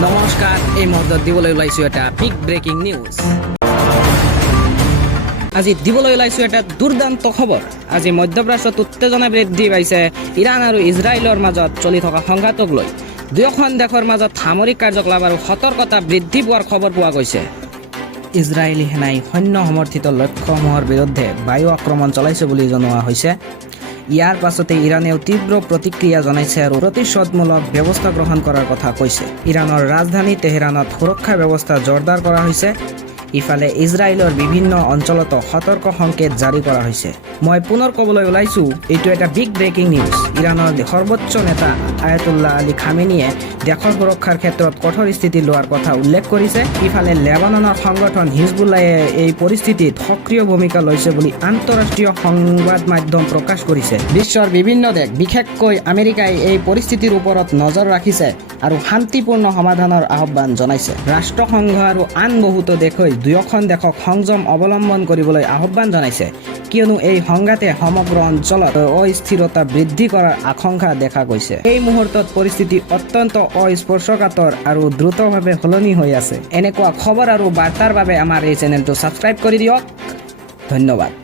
নমস্কাৰ, এই মুহূৰ্তত দিবলৈ ওলাইছোঁ এটা বিগ ব্ৰেকিং নিউজ। আজি দিবলৈ ওলাইছোঁ এটা দুৰ্দান্ত খবৰ। আজি মধ্যপ্ৰাচ্যত উত্তেজনা বৃদ্ধি পাইছে ইৰাণ আৰু ইজৰাইলৰ মাজত চলি থকা সংঘাতক লৈ। দুয়োখন দেশৰ মাজত সামৰিক কাৰ্যকলাপ আৰু সতৰ্কতা বৃদ্ধি পোৱাৰ খবৰ পোৱা গৈছে। ইজৰাইলী সেনাই সৈন্য সমৰ্থিত লক্ষ্যসমূহৰ বিৰুদ্ধে বায়ু আক্ৰমণ চলাইছে বুলি জনোৱা হৈছে। ইয়াৰ পাছতে ইৰাণেও তীব্ৰ প্ৰতিক্ৰিয়া জনাইছে আৰু প্ৰতিশোধমূলক ব্যৱস্থা গ্ৰহণ কৰাৰ কথা কৈছে। ইৰাণৰ ৰাজধানী তেহৰানত সুৰক্ষা ব্যৱস্থা জোৰদাৰ কৰা হৈছে। ইফালে ইজৰাইলৰ বিভিন্ন অঞ্চলতো সতৰ্ক সংকেত জাৰি কৰা হৈছে। মই পুনৰ ক'বলৈ ওলাইছোঁ, এইটো এটা বিগ ব্ৰেকিং নিউজ। ইৰাণৰ সৰ্বোচ্চ নেতা আয়াতুল্লাহ আলী খামেনীয়ে দেশৰ সুৰক্ষাৰ ক্ষেত্ৰত কঠোৰ স্থিতি লোৱাৰ কথা উল্লেখ কৰিছে। ইফালে লেবাননৰ সংগঠন হিজবুল্লাহে এই পৰিস্থিতিত সক্ৰিয় ভূমিকা লৈছে বুলি আন্তঃৰাষ্ট্ৰীয় সংবাদ মাধ্যম প্ৰকাশ কৰিছে। বিশ্বৰ বিভিন্ন দেশ, বিশেষকৈ আমেৰিকাই এই পৰিস্থিতিৰ ওপৰত নজৰ ৰাখিছে আৰু শান্তিপূৰ্ণ সমাধানৰ আহ্বান জনাইছে। ৰাষ্ট্ৰসংঘ আৰু আন বহুতো দেশই দুয়োখন দেশক সংযম অৱলম্বন কৰিবলৈ আহ্বান জনাইছে, কিয়নো এই সংঘাতে সমগ্ৰ অঞ্চলত অস্থিৰতা বৃদ্ধি কৰাৰ আশংকা দেখা গৈছে। এই মুহূৰ্তত পৰিস্থিতি অত্যন্ত অস্পৰ্শকাতৰ আৰু দ্ৰুতভাৱে সলনি হৈ আছে। এনেকুৱা খবৰ আৰু বাৰ্তাৰ বাবে আমাৰ এই চেনেলটো ছাবস্ক্ৰাইব কৰি দিয়ক। ধন্যবাদ।